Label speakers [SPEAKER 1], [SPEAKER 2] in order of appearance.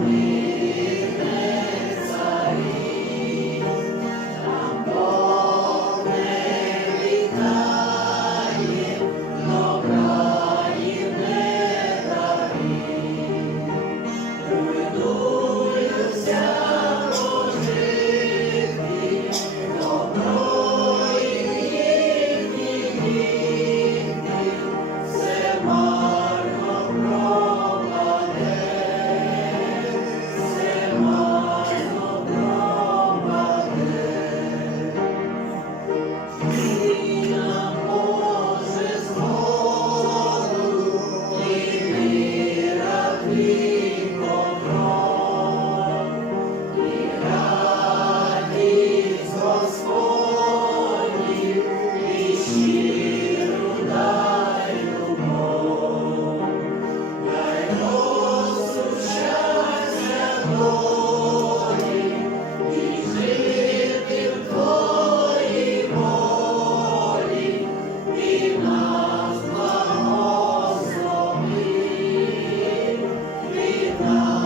[SPEAKER 1] love. God.